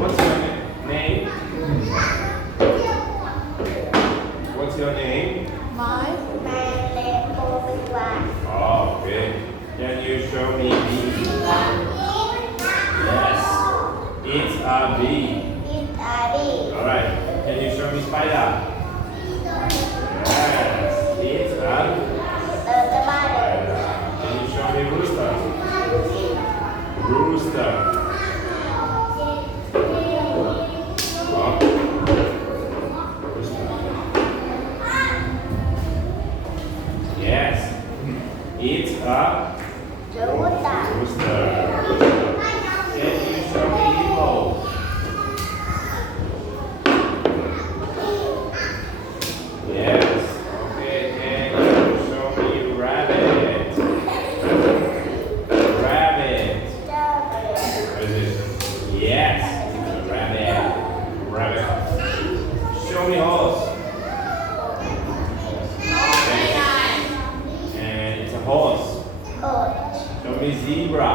What's your name? What's your name? My name Oh, okay. Can you show me bee? Yes. It's a bee. Alright. Can you show me spider? Yes. It's a spider. Can you show me rooster? Rooster. Oh. Rooster. Yes. It's a rooster. Can you show me hippo? Yes. Okay, can you show me rabbit? Rabbit. What is it? Yes, it's a rabbit. Rabbit. Show me horse. And it's a horse. Show me zebra.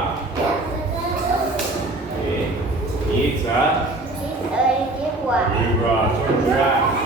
Okay. It's a zebra. So giraffe.